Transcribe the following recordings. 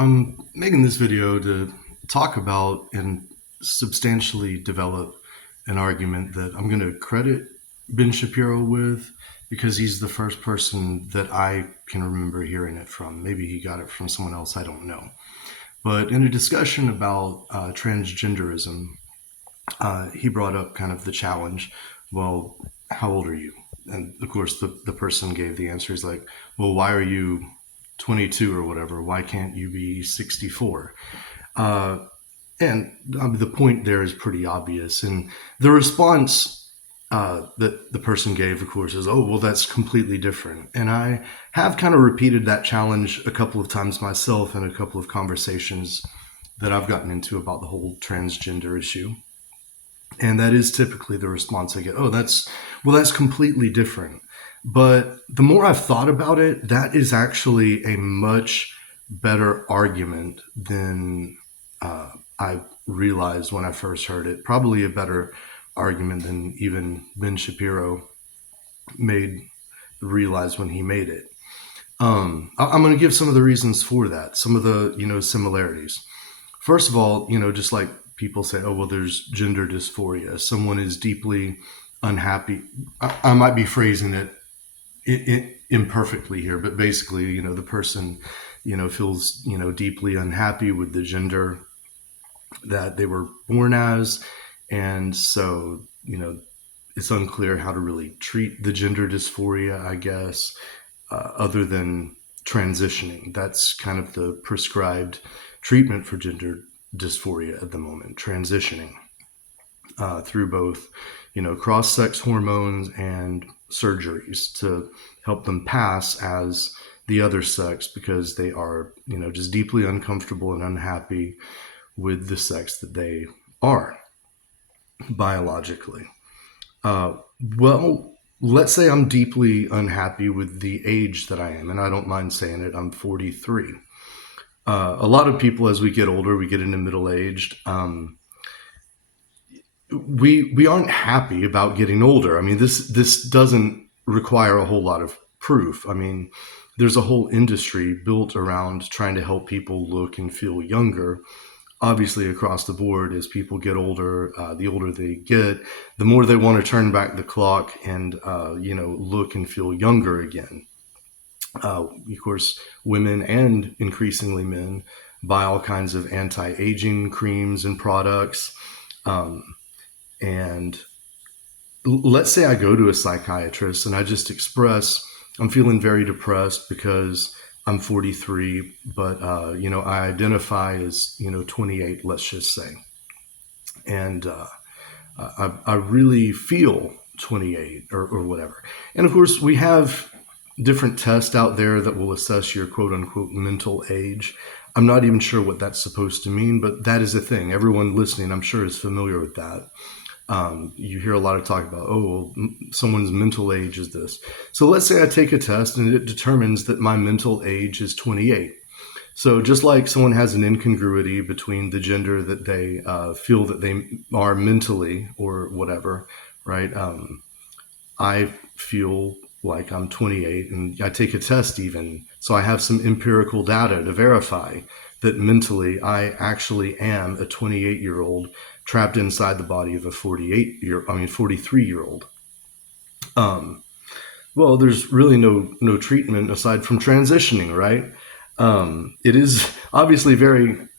I'm making this video to talk about and substantially develop an argument that I'm going to credit Ben Shapiro with because he's the first person that I can remember hearing it from. Maybe he got it from someone else, I don't know. But in a discussion about transgenderism, he brought up kind of the challenge. Well, how old are you? And of course, the person gave the answer. He's like, well, why are you 22 or whatever? Why can't you be 64? Uh, and the point there is pretty obvious. And the response that the person gave, of course, is, oh, well, that's completely different. And I have kind of repeated that challenge a couple of times myself in a couple of conversations that I've gotten into about the whole transgender issue. And that is typically the response I get. Oh, that's completely different. But the more I've thought about it, that is actually a much better argument than I realized when I first heard it. Probably a better argument than even Ben Shapiro made realize when he made it. I'm going to give some of the reasons for that, some of the similarities. First of all, just like people say, oh, well, there's gender dysphoria. Someone is deeply unhappy. I might be phrasing it imperfectly here, but basically, the person, feels, deeply unhappy with the gender that they were born as. And so, it's unclear how to really treat the gender dysphoria, I guess, other than transitioning. That's kind of the prescribed treatment for gender dysphoria at the moment, transitioning through both, cross-sex hormones and surgeries to help them pass as the other sex because they are, just deeply uncomfortable and unhappy with the sex that they are biologically. Uh, well, let's say I'm deeply unhappy with the age that I am, and I don't mind saying it, I'm 43. A lot of people, as we get older, we get into middle aged. We aren't happy about getting older. I mean, this doesn't require a whole lot of proof. I mean, there's a whole industry built around trying to help people look and feel younger. Obviously, across the board, as people get older, the older they get, the more they want to turn back the clock and look and feel younger again. Of course, women and increasingly men buy all kinds of anti-aging creams and products. And let's say I go to a psychiatrist and I just express, I'm feeling very depressed because I'm 43, but, I identify as, 28, let's just say. And I really feel 28 or whatever. And of course, we have different tests out there that will assess your quote unquote mental age. I'm not even sure what that's supposed to mean, but that is a thing. Everyone listening, I'm sure, is familiar with that. You hear a lot of talk about, oh, well, someone's mental age is this. So let's say I take a test and it determines that my mental age is 28. So just like someone has an incongruity between the gender that they feel that they are mentally or whatever, right? I feel like I'm 28 and I take a test even. So I have some empirical data to verify that mentally I actually am a 28-year-old trapped inside the body of a 43-year-old. Well, there's really no treatment aside from transitioning, right? It is obviously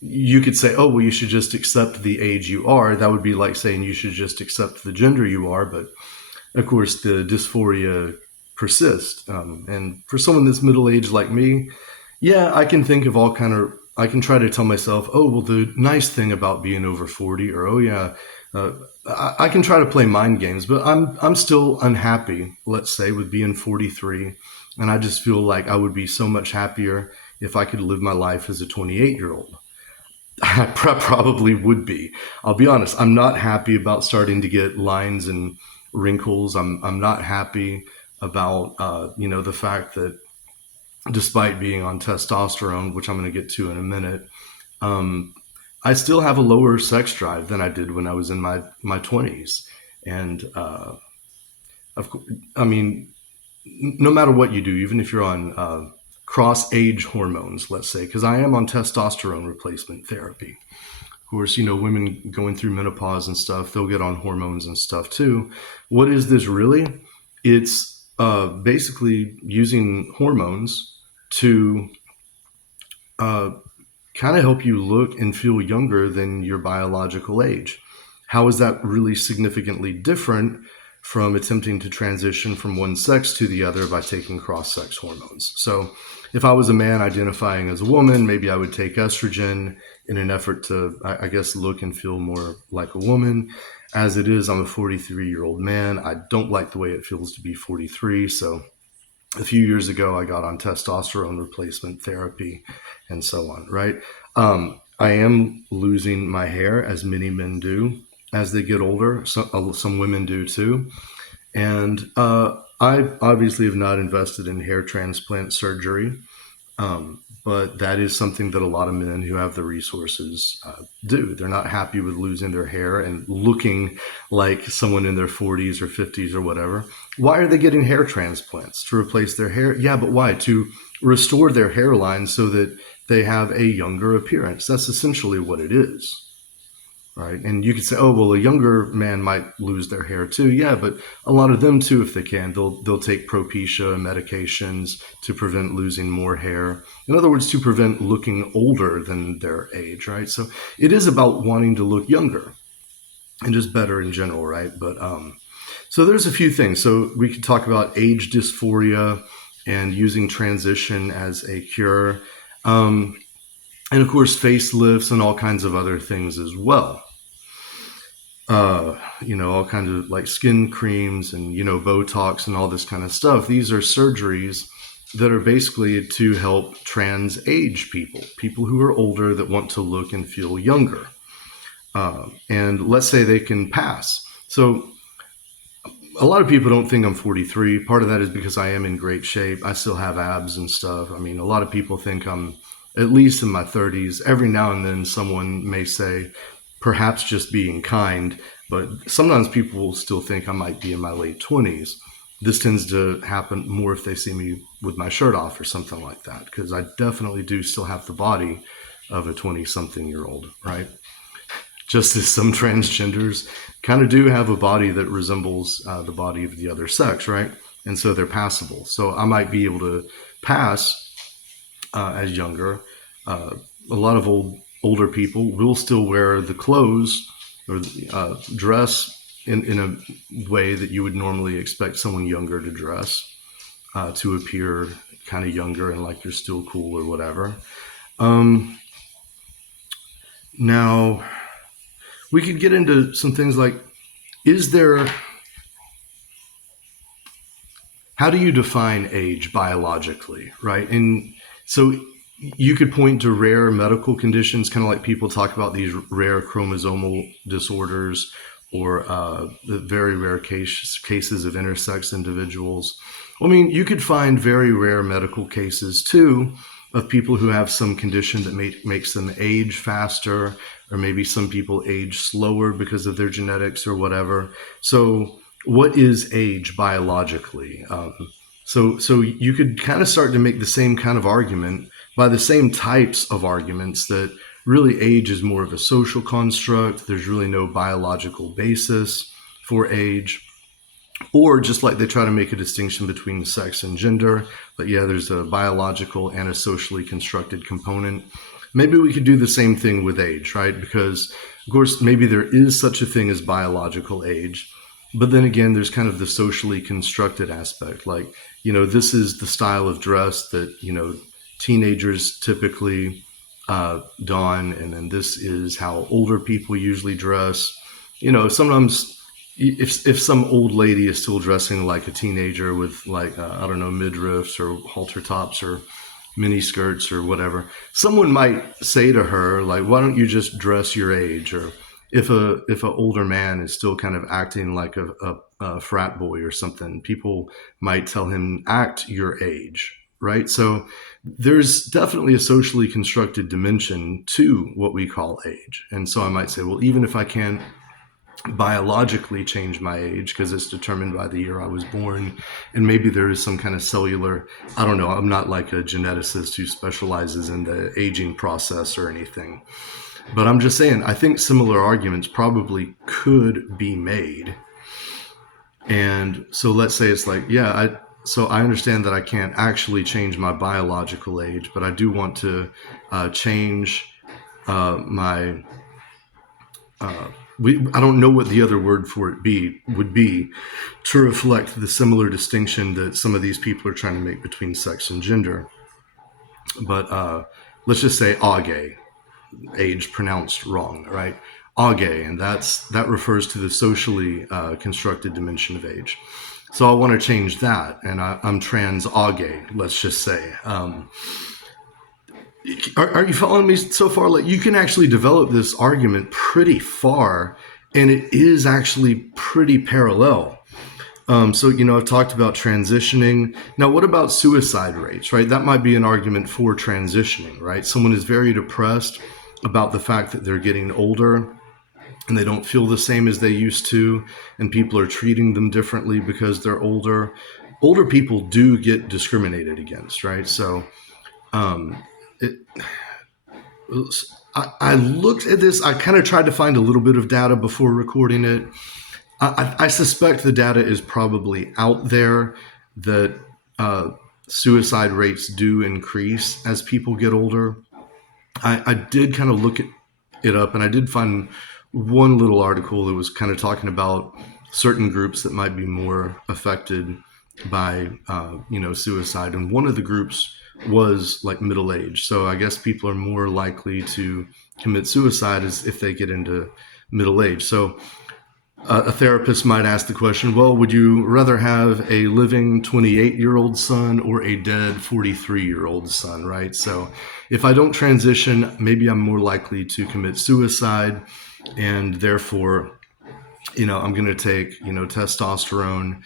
you could say, oh, well, you should just accept the age you are. That would be like saying you should just accept the gender you are. But of course, the dysphoria persists. And for someone that's middle-aged like me, yeah, I can think of I can try to tell myself, oh, well, the nice thing about being over 40, or, oh, yeah, I can try to play mind games, but I'm still unhappy, let's say, with being 43. And I just feel like I would be so much happier if I could live my life as a 28-year-old. I probably would be. I'll be honest. I'm not happy about starting to get lines and wrinkles. I'm not happy about, the fact that despite being on testosterone, which I'm going to get to in a minute, I still have a lower sex drive than I did when I was in my 20s. And of course, I mean, no matter what you do, even if you're on cross age hormones, let's say, because I am on testosterone replacement therapy. Of course, women going through menopause and stuff, they'll get on hormones and stuff too. What is this really? It's basically using hormones to uh, kind of help you look and feel younger than your biological age. How is that really significantly different from attempting to transition from one sex to the other by taking cross sex hormones? So, if I was a man identifying as a woman, maybe I would take estrogen in an effort to, I guess, look and feel more like a woman. As it is, I'm a 43-year-old man. I don't like the way it feels to be 43. So, a few years ago, I got on testosterone replacement therapy and so on, right? I am losing my hair, as many men do as they get older. Some women do too. And I obviously have not invested in hair transplant surgery. But that is something that a lot of men who have the resources do. They're not happy with losing their hair and looking like someone in their 40s or 50s or whatever. Why are they getting hair transplants? To replace their hair? Yeah, but why? To restore their hairline so that they have a younger appearance. That's essentially what it is. Right. And you could say, oh, well, a younger man might lose their hair too. Yeah, but a lot of them too, if they can, they'll take Propecia medications to prevent losing more hair. In other words, to prevent looking older than their age, right? So it is about wanting to look younger and just better in general, right? But so there's a few things. So we could talk about age dysphoria and using transition as a cure. And of course, facelifts and all kinds of other things as well. All kinds of like skin creams and, Botox and all this kind of stuff. These are surgeries that are basically to help trans age people who are older that want to look and feel younger. And let's say they can pass. So a lot of people don't think I'm 43. Part of that is because I am in great shape. I still have abs and stuff. I mean, a lot of people think I'm at least in my 30s. Every now and then someone may say, perhaps just being kind, but sometimes people will still think I might be in my late 20s. This tends to happen more if they see me with my shirt off or something like that, because I definitely do still have the body of a 20-something-year-old, right? Just as some transgenders kind of do have a body that resembles the body of the other sex, right? And so they're passable. So I might be able to pass as younger. A lot of older people will still wear the clothes or dress in a way that you would normally expect someone younger to dress to appear kind of younger and like you're still cool or whatever. Now, we could get into some things like, how do you define age biologically, right? And so you could point to rare medical conditions, kind of like people talk about these rare chromosomal disorders or the very rare cases of intersex individuals. I mean, you could find very rare medical cases too of people who have some condition that makes them age faster, or maybe some people age slower because of their genetics or whatever. So what is age biologically? So you could kind of start to make the same kind of argument by the same types of arguments that really age is more of a social construct. There's really no biological basis for age. Or just like they try to make a distinction between sex and gender, but yeah, there's a biological and a socially constructed component. Maybe we could do the same thing with age, right? Because, of course, maybe there is such a thing as biological age. But then again, there's kind of the socially constructed aspect. Like, this is the style of dress that, teenagers typically don. And then this is how older people usually dress. Sometimes if some old lady is still dressing like a teenager with like, I don't know, midriffs or halter tops or mini skirts or whatever, someone might say to her, like, why don't you just dress your age? Or if an older man is still kind of acting like a frat boy or something, people might tell him, act your age, right? So there's definitely a socially constructed dimension to what we call age. And so I might say, well, even if I can't biologically change my age because it's determined by the year I was born. And maybe there is some kind of cellular, I don't know, I'm not like a geneticist who specializes in the aging process or anything. But I'm just saying, I think similar arguments probably could be made. And so let's say it's like, yeah, so I understand that I can't actually change my biological age, but I do want to change my I don't know what the other word for it would be to reflect the similar distinction that some of these people are trying to make between sex and gender. But let's just say age, age pronounced wrong, right? Age, and that refers to the socially constructed dimension of age. So I want to change that, and I'm trans age, let's just say. Are you following me so far? Like, you can actually develop this argument pretty far, and it is actually pretty parallel. So, I've talked about transitioning. Now, what about suicide rates, right? That might be an argument for transitioning, right? Someone is very depressed about the fact that they're getting older and they don't feel the same as they used to, and people are treating them differently because they're older. Older people do get discriminated against, right? So, it, I looked at this. I kind of tried to find a little bit of data before recording it. I suspect the data is probably out there that suicide rates do increase as people get older. I did kind of look it up, and I did find one little article that was kind of talking about certain groups that might be more affected by suicide, and one of the groups was like middle age. So I guess people are more likely to commit suicide as if they get into middle age. So a therapist might ask the question, well, would you rather have a living 28-year-old son or a dead 43-year-old son, right? So if I don't transition, maybe I'm more likely to commit suicide, and therefore, I'm going to take, testosterone,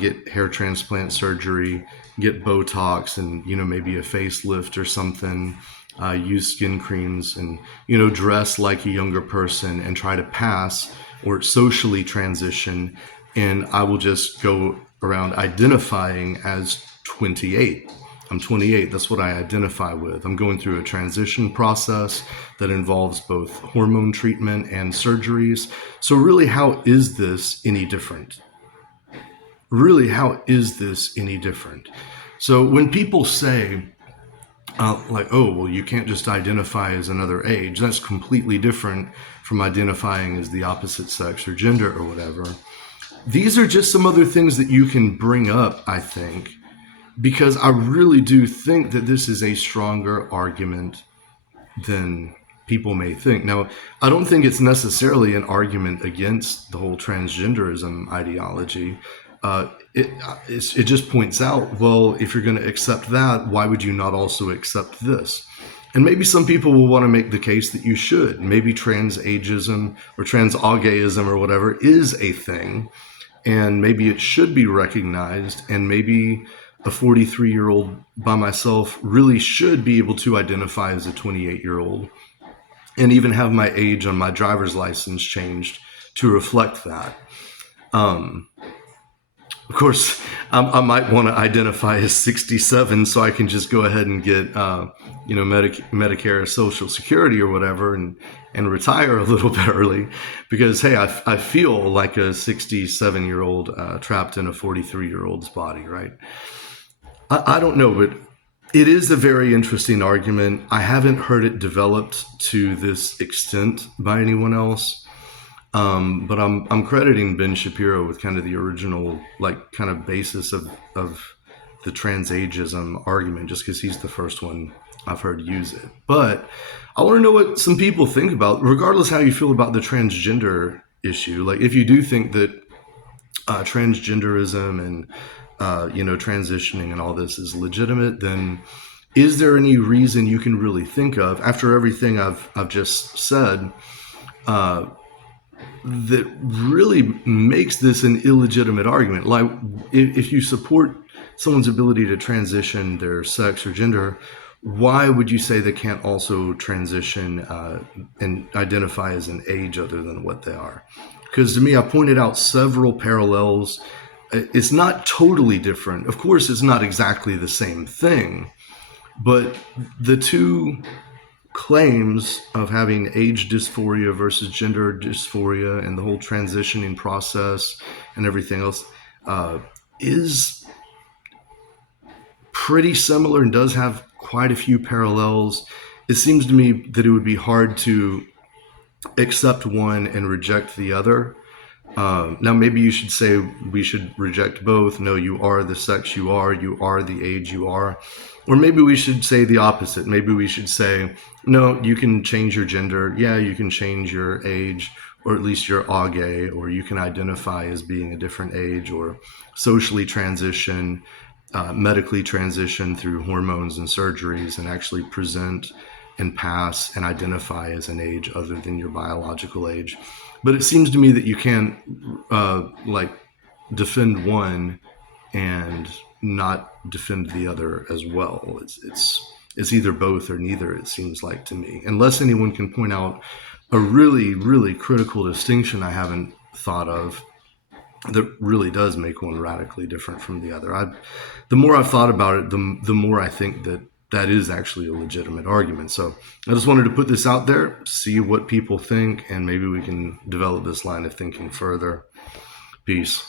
get hair transplant surgery, get Botox, and, maybe a facelift or something, use skin creams, and, dress like a younger person and try to pass or socially transition. And I will just go around identifying as 28. I'm 28. That's what I identify with. I'm going through a transition process that involves both hormone treatment and surgeries. So really, how is this any different? Really, how is this any different? So when people say, oh, well, you can't just identify as another age, that's completely different from identifying as the opposite sex or gender or whatever. These are just some other things that you can bring up, I think, because I really do think that this is a stronger argument than people may think. Now, I don't think it's necessarily an argument against the whole transgenderism ideology. It just points out, well, if you're going to accept that, why would you not also accept this? And maybe some people will want to make the case that you should. Maybe transageism or transageism or whatever is a thing, and maybe it should be recognized, and maybe a 43-year-old by myself really should be able to identify as a 28-year-old and even have my age on my driver's license changed to reflect that. Of course, I might want to identify as 67 so I can just go ahead and get, Medicare, Social Security or whatever, and retire a little bit early because, hey, I feel like a 67-year-old trapped in a 43-year-old's body, right? I don't know, but it is a very interesting argument. I haven't heard it developed to this extent by anyone else. But I'm crediting Ben Shapiro with kind of the original, kind of basis of the transageism argument, just because he's the first one I've heard use it. But I want to know what some people think about, regardless how you feel about the transgender issue. Like, if you do think that transgenderism and transitioning and all this is legitimate, then is there any reason you can really think of, after everything I've just said, that really makes this an illegitimate argument? Like, if you support someone's ability to transition their sex or gender, why would you say they can't also transition and identify as an age other than what they are? Because to me, I pointed out several parallels. It's not totally different. Of course, it's not exactly the same thing, but the two claims of having age dysphoria versus gender dysphoria and the whole transitioning process and everything else is pretty similar and does have quite a few parallels. It seems to me that it would be hard to accept one and reject the other. Now, maybe you should say we should reject both. No, you are the sex you are the age you are. Or maybe we should say the opposite. Maybe we should say, no, you can change your gender. Yeah, you can change your age, or at least you're agay, or you can identify as being a different age, or socially transition, medically transition through hormones and surgeries, and actually present and pass and identify as an age other than your biological age. But it seems to me that you can't like defend one and not defend the other as well. It's either both or neither. It seems like to me, unless anyone can point out a really critical distinction I haven't thought of that really does make one radically different from the other. The more I've thought about it, the more I think that that is actually a legitimate argument. So I just wanted to put this out there, see what people think, and maybe we can develop this line of thinking further. Peace.